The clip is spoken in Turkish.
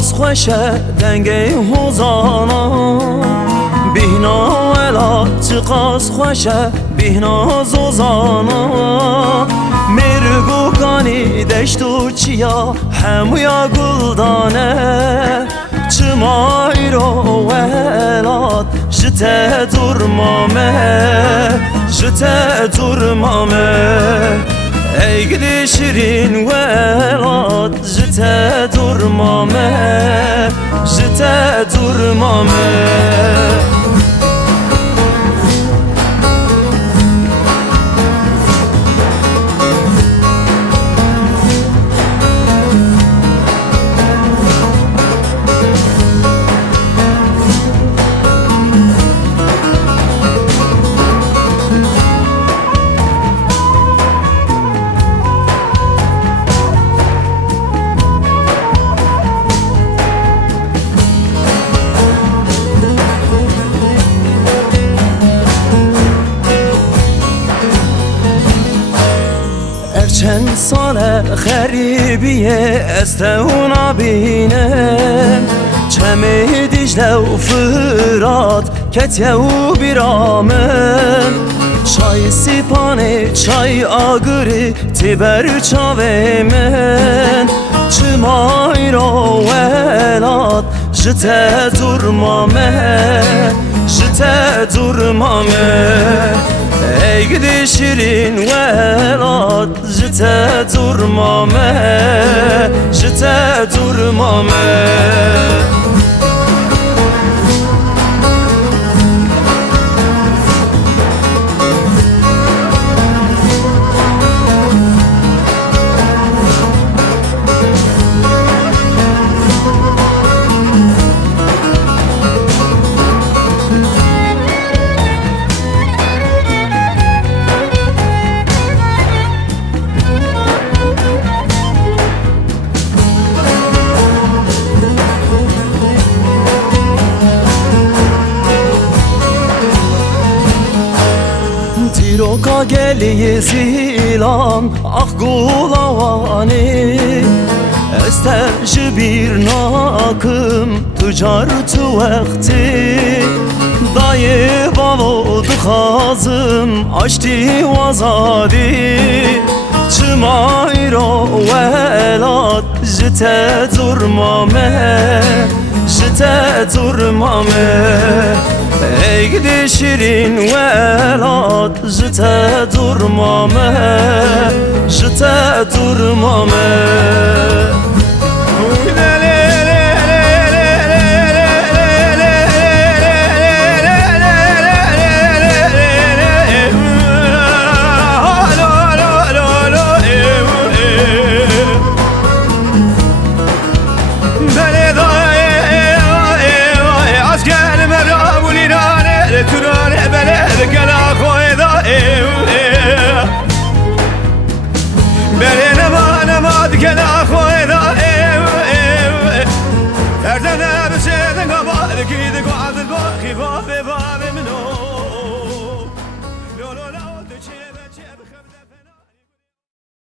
قاس خوشه دنگه هزانا بهنا ولا قاس خوشه بهنا زوزانا مرگو کانی دشتو چیا همویا گلدانه چمای رو ولاد جته durmame جته durmame ای گلی شیرین ولاد جته durmame جته durmame چند سال غریبیه استهونا بینم چمه دیجله و فرات کتیه و بیرامم چای سیپانه چای آگری تیبر چاوه من چمای رو ولاد جته durmame جته durmame ای گلی شیرین ولاد جته durmame جته durmame Diroka geliyi zilan ah gulavani Esteci bir nakım tücartı vakti Dayı balodu kazım açtı vazadi Çımayro velat jite durmame jite durmame ey gidi şirin velat jite durmame jite durmame